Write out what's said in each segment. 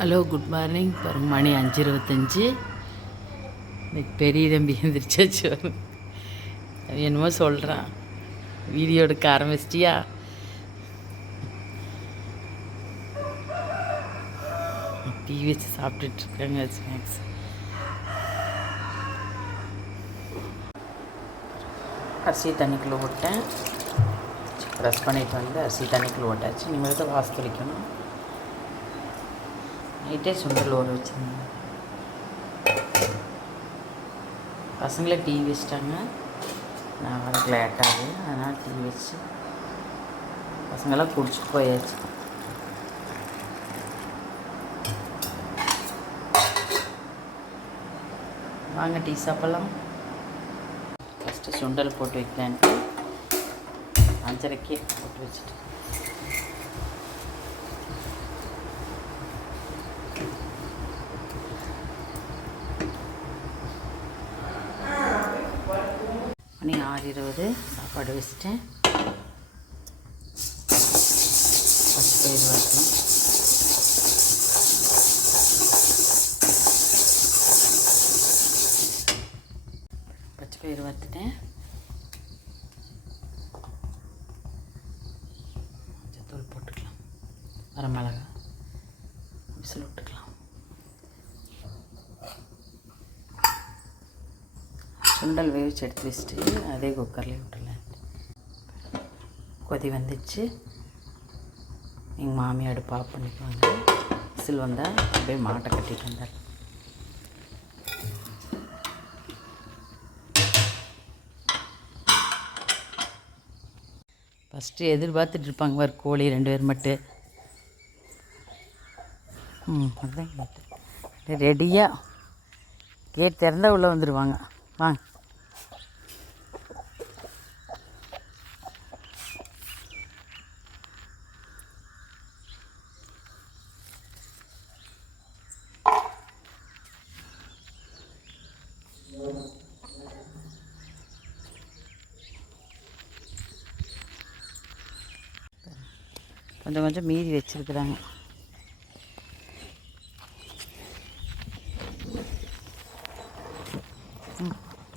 Hello good morning பாருங்க மணி அஞ்சு இருபத்தஞ்சி. இன்னைக்கு பெரிய தம்பி எழுந்திரிச்சாச்சு என்னமோ சொல்கிறான் வீடியோ எடுக்க ஆரம்பிச்சிட்டியா? டீ வச்சு சாப்பிட்டுட்ருக்காங்க ஸ்நாக்ஸ் அரிசி தண்ணிக்குள்ளே விட்டேன் ப்ரெஸ் பண்ணிட்டு வந்து அரிசி தண்ணிக்குள்ளே விட்டாச்சு இனிமேல் தான் வாசு தெளிக்கணும். நைட்டே சுண்டல் ஊற வச்சுருந்தேன். பசங்களை டீ வச்சிட்டாங்க. நான் வரக்கு லேட் அதனால் டீ வச்சு பசங்களாம் குடிச்சிட்டு போயாச்சு. வாங்க டீ சாப்பிட்லாம். ஃபஸ்ட்டு சுண்டல் போட்டு வைக்கலான்ட்டு அஞ்சரைக்கே போட்டு வச்சுட்டு மணி ஆறு இருபது. சாப்பாடு வச்சுட்டேன். பச்சை பயிர் வறுக்கணும் பச்சை பயிர் வறுத்துட்டேன் தூள் போட்டுக்கலாம் வரமிளகா விசில் விட்டுக்கலாம் சுண்டல் வேவிச்சு எடுத்து வச்சுட்டு அதே குக்கர்லேயே விட்டுலாம் கொதி வந்துச்சு. எங்கள் மாமியார் அடுப்பு ஆஃப் பண்ணிக்குவாங்க. விசில் வந்தால் அப்படியே மாட்டை கட்டிட்டு வந்தார். ஃபஸ்ட்டு எதிர்பார்த்துட்டு இருப்பாங்க பாரு கோழி ரெண்டு பேர் மட்டும். ம் அதுதான் கேட்டு ரெடியாக கேட் திறந்தா உள்ளே வந்துடுவாங்க வாங்க. கொஞ்சம் மீதி வச்சுருக்குறாங்க.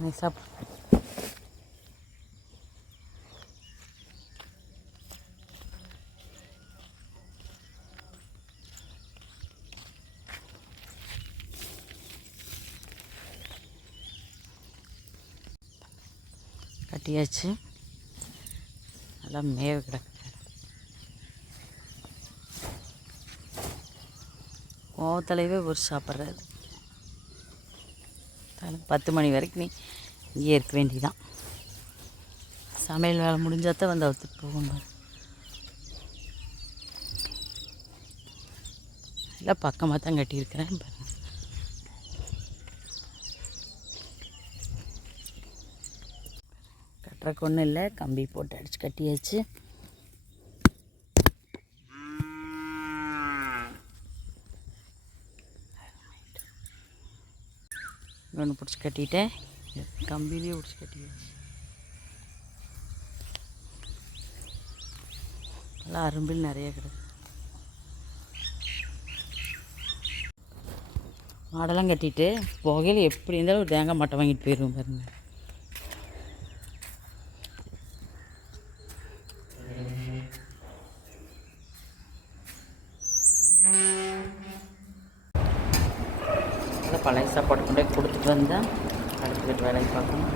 ம் சாப்பிடு கட்டியாச்சு. நல்லா மேவு கிடக்கு. கோவத்தலைவே ஒரு சாப்பிட்றது. பத்து மணி வரைக்கும் நீ இங்கே இருக்க வேண்டிதான் சமையல் வேலை முடிஞ்சால் தான் வந்து அவுத்துட்டு போகும் இல்லை எல்லாம் பக்கமாக தான் கட்டியிருக்கிறேன் பாருங்க கட்டுறக்கு ஒன்றும் இல்லை கம்பி போட்டு அடித்து கட்டியாச்சு. ஒன்று பிடிச்சி கட்டிட்டேன். கம்பிலேயே பிடிச்சி கட்டியாச்சு. நல்லா அரும்பில் நிறைய கிடக்கு. மாடெல்லாம் கட்டிட்டு புகையில் எப்படி இருந்தாலும் ஒரு தேங்காய் மட்டை வாங்கிட்டு போயிடுவோம் பாருங்கள் நல்லா பழைய சாப்பாடு கொண்டு போய் கொடுத்துட்டு வந்தால் அடுத்துக்கிட்டு வேலையை பார்க்கணும்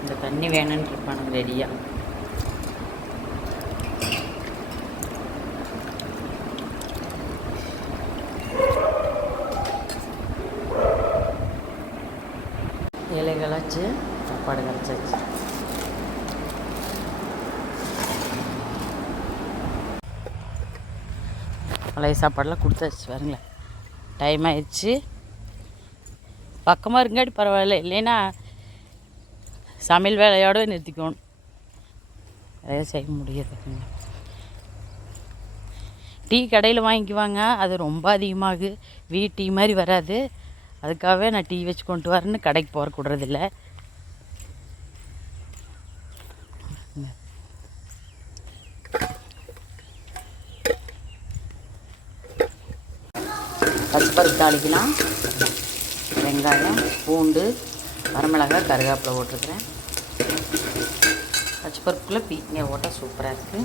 இந்த தண்ணி வேணும்னு இருப்பானுங்க ரெடியாக இலை களைச்சி சாப்பாடு களைச்சாச்சு பழைய சாப்பாடெல்லாம் கொடுத்தாச்சு பாருங்களேன். டைம் ஆயிடுச்சு. பக்கமாக இருங்காட்டி பரவாயில்ல இல்லைன்னா சமையல் வேலையோட நிறுத்திக்கணும். நிறைய செய்ய முடியாது டீ கடையில் வாங்கிக்குவாங்க அது ரொம்ப அதிகமாகு வீ டீ மாதிரி வராது. அதுக்காகவே நான் டீ வச்சு கொண்டு வரேன்னு கடைக்கு போகிற கூடுறதில்லை பருப்பு தாளிக்கலாம் வெங்காயம் பூண்டு வரமிளகாய் கருவேப்பிலை போட்டிருக்கிறேன். பச்சைப்பருப்புக்குள்ளே பீக்கங்க போட்டால் சூப்பராக இருக்குது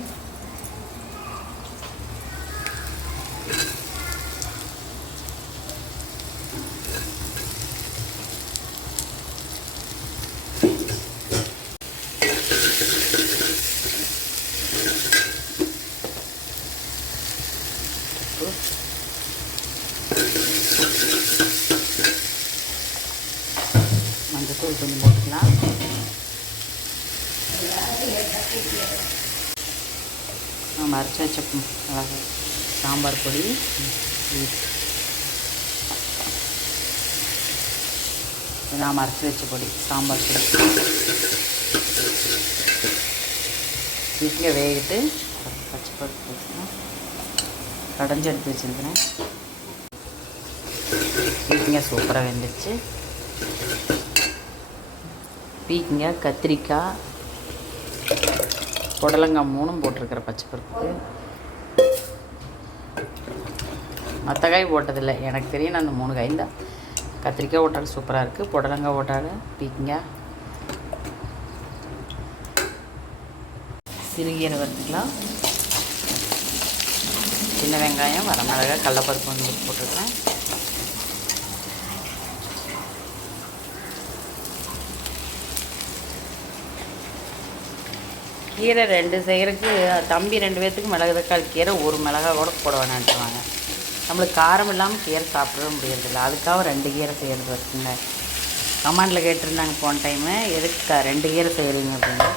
மஞ்சத்தூள் கொஞ்சம் போட்டுக்கலாம் நம்ம அரைச்சி வச்ச மிளகா சாம்பார் பொடி நாம் அரைச்சி வச்ச பொடி சாம்பார் பொடி. சீக்கிரம் வேகிட்டு பச்சை பருப்பு கடைஞ்சி எடுத்து வச்சுருக்கிறேன். பீக்கிங்காய் சூப்பராக வெந்துடுச்சு பீக்கிங்காய் கத்திரிக்காய் புடலங்காய் மூணும் போட்டிருக்கிற பச்சை பருப்பு மற்ற காய் போட்டதில்லை. எனக்கு தெரியும் நான் அந்த மூணு காய் தான். கத்திரிக்காய் போட்டாலும் சூப்பராக இருக்குது புடலங்காய் போட்டாலும் பீக்கிங்காய் சிறுகீரை வறுத்துக்கலாம். சின்ன வெங்காயம் வரமிளகாய் கடலப்பருப்பு வந்து போட்டிருக்கிறேன். கீரை ரெண்டு செய்கிறதுக்கு தம்பி ரெண்டு பேர்த்துக்கு மிளகு தக்காளி கீரை ஒரு மிளகா கூட போட வேணான்ட்டுவாங்க. நம்மளுக்கு காரம் இல்லாமல் கீரை சாப்பிடவே முடியறதில்ல. அதுக்காக ரெண்டு கீரை செய்கிறது வச்சுங்க கமாண்டில் கேட்டிருந்தாங்க போன டைமு எதுக்கு ரெண்டு கீரை செய்கிறீங்க அப்படின்னு.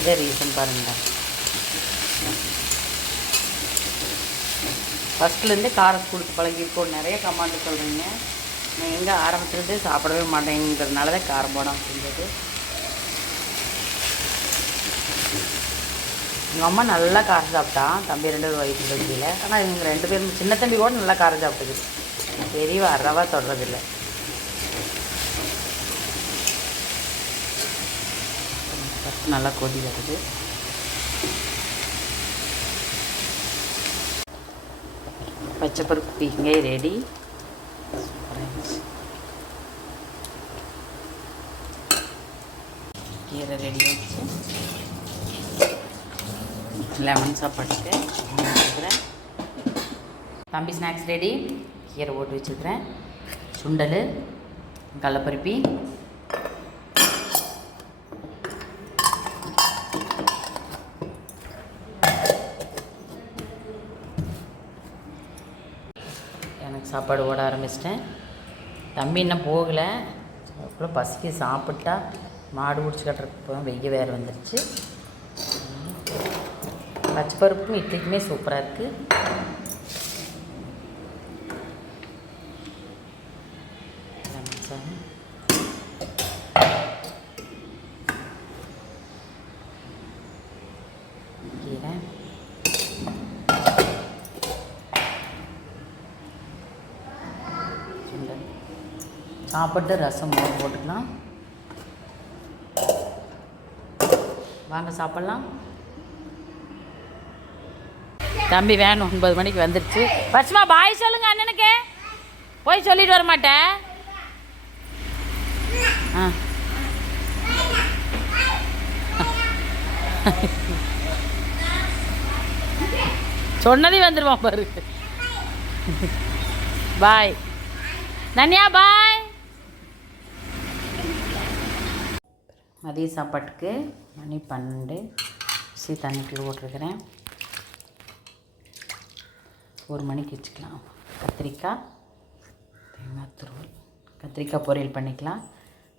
இதே ரீசன் பாருங்கள் ஃபஸ்ட்லேருந்து காரம் கொடுத்து பழகிருக்கோம் நிறைய கமாண்டு சொல்கிறீங்க நான் எங்கே ஆரம்பத்துலேருந்தே சாப்பிடவே மாட்டேங்கிறதுனால தான் காரம் போடாமல் செஞ்சது. எங்கள் அம்மா நல்லா காரம் சாப்பிட்டான் தம்பி ரெண்டு பேரும் வயிற்று வச்சியில் ஆனால் இவங்க ரெண்டு பேரும் சின்ன தம்பி கூட நல்லா காரம் சாப்பிட்டுது பெரிய அறவா தொடறதில்ல. நல்லா கொதி வருது. பச்சைப்பருப்பு இங்கே ரெடி கீரை ரெடி ஆச்சு லெமன் சாப்பாட்டுக்கு வச்சுக்கிறேன். தம்பி ஸ்நாக்ஸ் ரெடி கீரை போட்டு வச்சுருக்கிறேன் சுண்டல் கடலப்பருப்பி. எனக்கு சாப்பாடு ஓட ஆரம்பிச்சிட்டேன். தம்பி இன்னும் போகலை. அப்புறம் பசிக்கு சாப்பிட்டா மாடு பிடிச்சி கட்டுறதுக்கு வெய்ய வேறு வந்துடுச்சு பச்சை பருப்பும் இட்லிக்குமே சூப்பராக இருக்குது கீரை சுண்டல் சாப்பிட்டு ரசம் போட்டுக்கலாம். வாங்க சாப்பிட்லாம். தம்பி வேணும் ஒன்பது மணிக்கு வந்துடுச்சு பசுமா பாய் சொல்லுங்க அண்ணனுக்கு. போய் சொல்லிட்டு வர மாட்டேன். ஆ. சொன்னதே வந்துடுவான் பாரு. பாய் தன்யா பாய் மதிய சாப்பாட்டுக்கு மணி பன்னெண்டு. சி தண்ணிக்குள்ள போட்டிருக்கிறேன். ஒரு மணிக்கு வச்சுக்கலாம். கத்திரிக்காய் தேங்காய் துருவல் கத்திரிக்காய் பொரியல் பண்ணிக்கலாம்.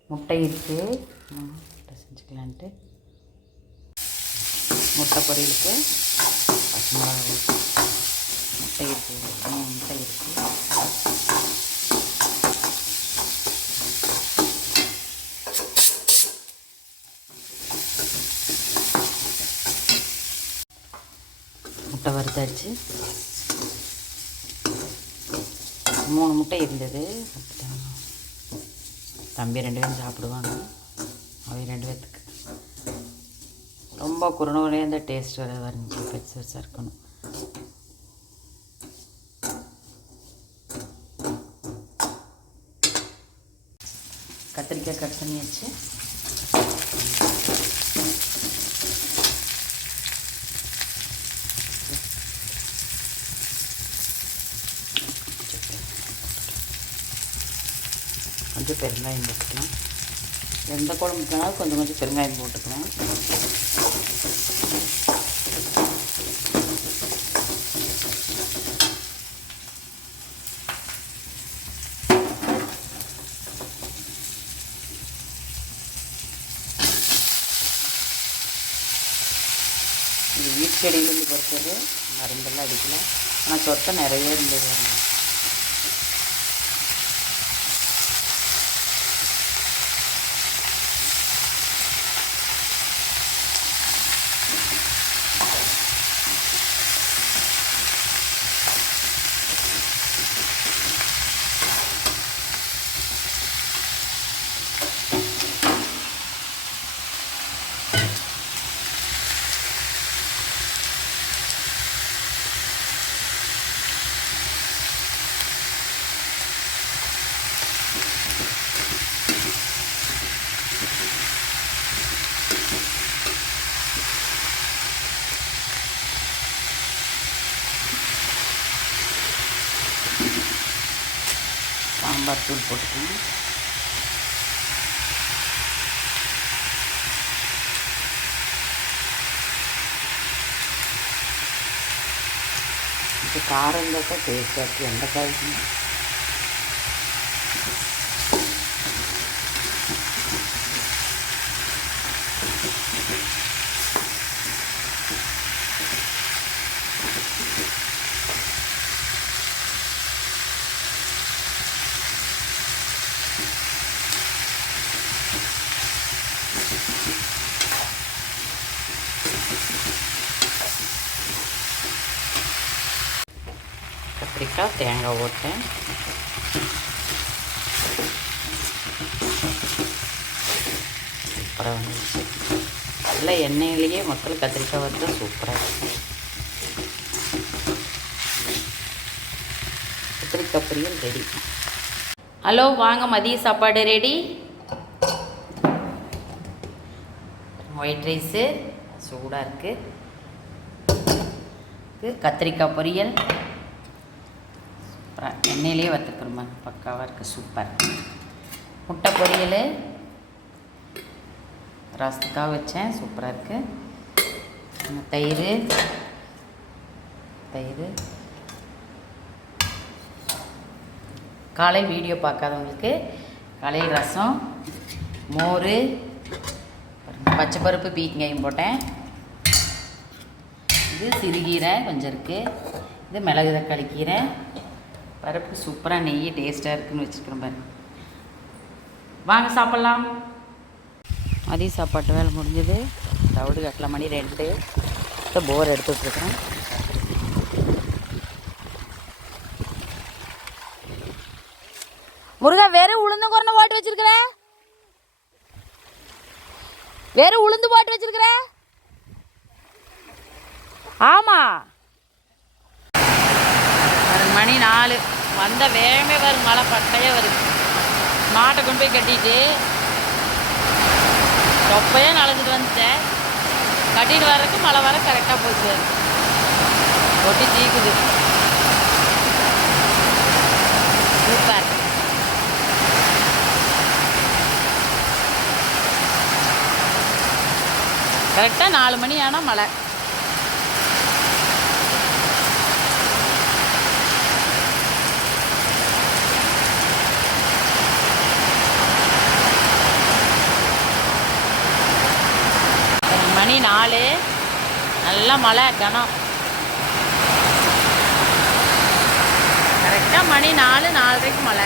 முட்டை இருக்குது முட்டை செஞ்சுக்கலான்ட்டு. முட்டை பொரியலுக்கு பச்சை மிளகா முட்டை இருக்குது மூணு முட்டை இருக்குது முட்டை வறுத்தாச்சு. மூணு முட்டை இருந்தது. தம்பி ரெண்டு பேரும் சாப்பிடுவாங்க. அவங்க ரெண்டு பேர்த்துக்கு ரொம்ப குறுநூலே அந்த டேஸ்ட் வர வரைஞ்சி பெருசு பெருசாக இருக்கணும். கத்திரிக்காய் கட் பண்ணியாச்சு. கொஞ்சம் பெருங்காயம் போட்டுக்கலாம். எந்த குழம்புக்குனாலும் கொஞ்சம் கொஞ்சம் பெருங்காயம் போட்டுக்கலாம். இது வீட்செடியிலேருந்து பறிச்சது மருந்தெல்லாம் அடிக்கல. ஆனால் சொத்தை நிறைய இருந்தது. சாம்பார் தூள் போட்டுக்கலாம் இது காரம் இருந்தால் தான் டேஸ்டாக இருக்குது எந்த காய்க்கும் தேங்காய் போட்டேன் சூப்பராக வந்துச்சு நல்லா எண்ணெயிலேயே மக்கள் கத்திரிக்காய் வறுத்தா சூப்பராக இருக்கும் கத்திரிக்காய் பொரியல் ரெடி. ஹலோ வாங்க மதிய சாப்பாடு ரெடி. ஒயிட் ரைஸு சூடாக இருக்குது கத்திரிக்காய் பொரியல். அப்புறம் எண்ணெயிலே வறுத்துக்கிறோமா பக்காவாக இருக்குது சூப்பர் முட்டை பொரியல். ரசத்துக்காக வச்சேன் சூப்பராக இருக்குது தயிர். தயிர். காலை வீடியோ பார்க்காதவங்களுக்கு காலையில் ரசம் மோர் பச்சை பருப்பு பீக்கங்காயும் போட்டேன். இது சிறுகீரை கொஞ்சம் இருக்குது இது மிளகு தக்காளி கீரை. பருப்பு சூப்பராக நெய் டேஸ்ட்டாக இருக்குன்னு வச்சுருக்கிறேன் பாருங்க வாங்க சாப்பிட்லாம். மதிய சாப்பாட்டு வேலை முடிஞ்சது. தவிடு கட்டல மணி ரெண்டு. இப்போ போர் எடுத்துட்ருக்குறேன். முருகா வெறும் உளுந்து குறனை போட்டு வச்சிருக்கிற? வெறும் உளுந்து போட்டு வச்சிருக்கிற? ஆமா. ஒரு மணி நாலு. வந்த வேகமே வரும் மழை பட்டையே வருது. மாட்டை கொண்டு போய் கட்டிட்டு ரொப்பையே நடந்துட்டு வந்துட்டேன். கட்டிட்டு வர்றதுக்கு மழை வர கரெக்டாக போச்சு ஒட்டி தீக்குது சூப்பர் கரெக்டாக நாலு மணி ஆனால் மழை. மணி நாலு. நல்ல மழை கனம். கரெக்டாக மணி நாலு நாலரைக்கு மழை.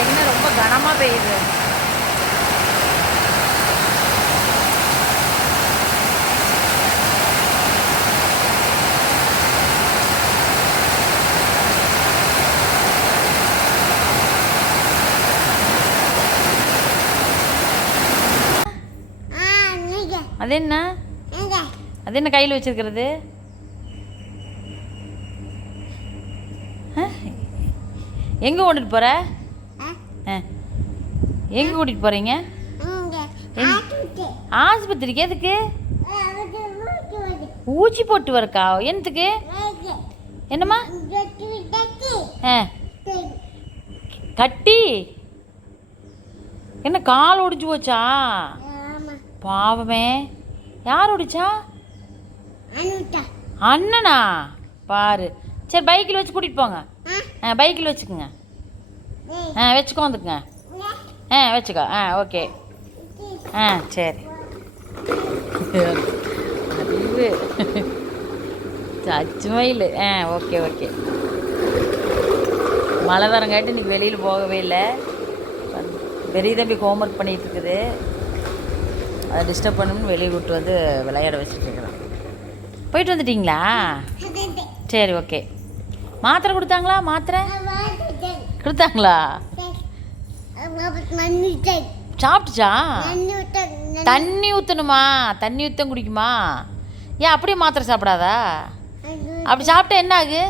இன்னும் ரொம்ப கனமாக பெய்யுது. அது என்ன அது என்ன கையில் வச்சிருக்கிறது? எங்கே கொண்டுட்டு போகிற எங்கே கூட்டிகிட்டு போகிறீங்க ஆஸ்பத்திரிக்கு எதுக்கு? ஊசி போட்டு வரக்கா. என்னத்துக்கு? என்னம்மா? கட்டி? என்ன கால் ஒடிஞ்சு போச்சா? பாவமே. யார் ஒடிச்சா அண்ணனா? பாரு. சரி பைக்கில் வச்சு கூட்டிகிட்டு போங்க. ஆ. பைக்கில் வச்சுக்கோங்க. ஆ வச்சுக்கோ வந்துக்குங்க. ஆ வச்சுக்கோ. ஆ ஓகே. ஆ சரி. அறிவு சச்சு மயில். ஆ ஓகே ஓகே. மழை வரங்காட்டி இன்னைக்கு வெளியில் போகவே இல்லை. பெரிய தம்பி ஹோம்ஒர்க் பண்ணிகிட்டு இருக்குது. அதை டிஸ்டர்ப் பண்ணணும்னு வெளியே விட்டு வந்து விளையாட வச்சுட்டு போயிட்டு வந்துட்டீங்களா? சரி ஓகே மாத்திரை கொடுத்தாங்களா? மாத்திரை? கொடுத்தாங்களா? சாப்பிட்டுச்சா? தண்ணி ஊற்றணுமா தண்ணி ஊற்றம் குடிக்குமா? ஏன் அப்படியே மாத்திரை சாப்பிடாதா? அப்படி சாப்பிட்டா என்ன ஆகு?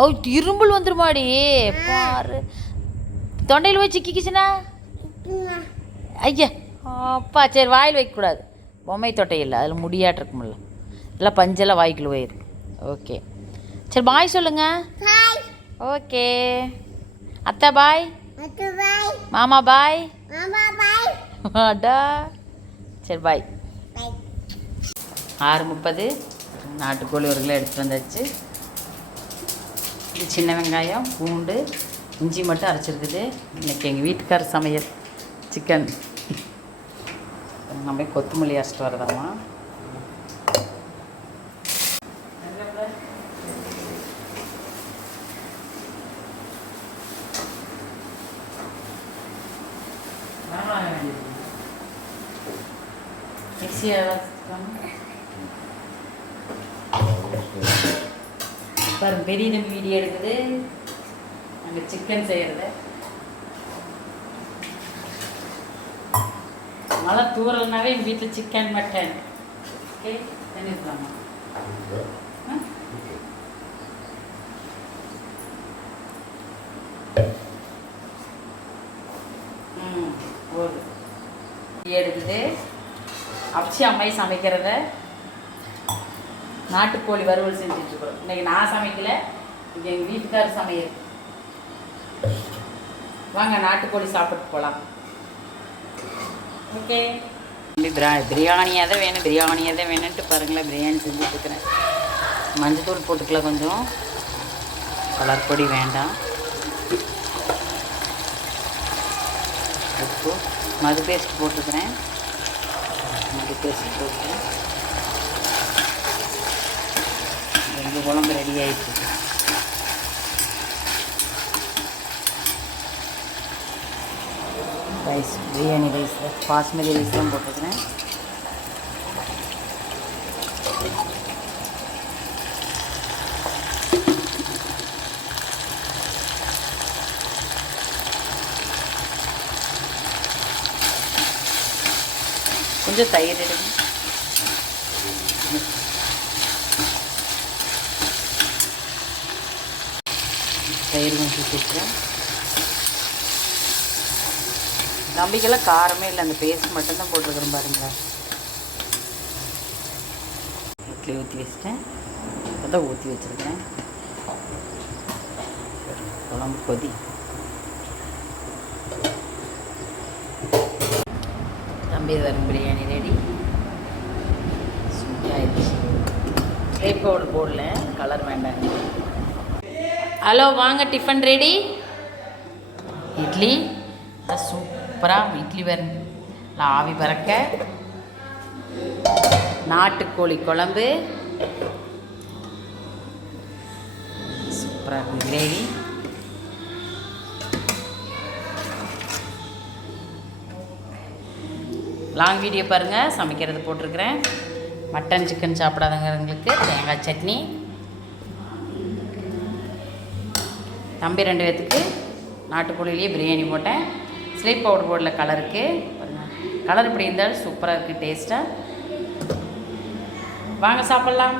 ஓ இரும்பல் வந்துருமாடி. பாரு. தொண்டையில் போய் சிக்கிக்கிச்சுனா ஐயா அப்பா சரி வாயில் வைக்கக்கூடாது. பொம்மை தொட்டை இல்லை அதில் முடியாட்டிருக்குமில்ல இல்லை பஞ்செல்லாம் வாய்க்குள்ள போயிரு ஓகே. சரி பாய் சொல்லுங்க. ஓகே. அத்தா பாய். மாமா பாய். அடா. சரி பாய். ஆறு முப்பது. நாட்டுக்கோழி ஒரு கிலோ எடுத்துகிட்டு வந்தாச்சு. இது சின்ன வெங்காயம் பூண்டு இஞ்சி மட்டும் அரைச்சிருக்குது. இன்றைக்கி எங்கள் வீட்டுக்கார சமையல். சிக்கன். நம்ம கொத்தமல்லி அரைச்சிட்டு வரதாம்மா. பாருங்க பெரிய நம்பி வீடியோ எடுக்குது. அங்கே சிக்கன் செய்கிறது மழை தூரல்னாவே எங்கள் வீட்டில் சிக்கன் மட்டன் ஓகே பண்ணிடலாமா ம் போதும் வீடியோ எடுக்குது. அப்சி அம்மை சமைக்கிறத நாட்டுக்கோழி வறுவல் செஞ்சுட்ருக்குறோம். இன்னைக்கு நான் சமைக்கல இது எங்கள் வீட்டுக்காரர் சமையல். வாங்க நாட்டுக்கோழி சாப்பிட்டு போகலாம் ஓகே. பிரியாணியாக தான் வேணும் பிரியாணியாக தான் வேணும்ட்டு பாருங்களேன் பிரியாணி செஞ்சுட்ருக்குறேன் மஞ்சத்தூள் போட்டுக்கலாம் கொஞ்சம். கலர் பொடி வேண்டாம். உப்பு மது பேஸ்ட் போட்டுக்கிறேன். மது பேஸ்ட் போட்டுக்கிறேன். எங்கள் குழம்பு ரெடி ஆகிடுச்சு rice biryani rice basmati rice தான் போட்டுக்கிறேன். கொஞ்சம் தயிர் எடுங்க தயிர் கொஞ்சம் சேர்த்துறேன் தம்பிக்கெல்லாம் காரமே இல்லை அந்த பேஸ்ட் மட்டும்தான் போட்டிருக்கிறேன் பாருங்க. இட்லி ஊற்றி வச்சிட்டேன். இப்போ தான் ஊற்றி வச்சுருக்கேன். குழம்பு கொதி. தம்பி வரும் பிரியாணி ரெடி ஷேப் பவுடர் போடல கலர் வேண்டாம். ஹலோ வாங்க டிஃபன் ரெடி இட்லி. சூப்பராக இட்லி வரும் ஆவி பறக்க. நாட்டுக்கோழி குழம்பு. சூப்பராக இருக்கும் கிரேவி. லாங் வீடியோ பாருங்கள் சமைக்கிறது போட்டிருக்கிறேன். மட்டன் சிக்கன் சாப்பிடாதவங்களுக்கு தேங்காய் சட்னி. தம்பி ரெண்டு பேர்த்துக்கு நாட்டுக்கோழிலேயே பிரியாணி போட்டேன். ஸ்லீப் பவுடர் போடல கலருக்கு கலர் இப்படி இருந்தாலும் சூப்பராக இருக்குது டேஸ்ட்டாக வாங்க சாப்பிட்லாம்.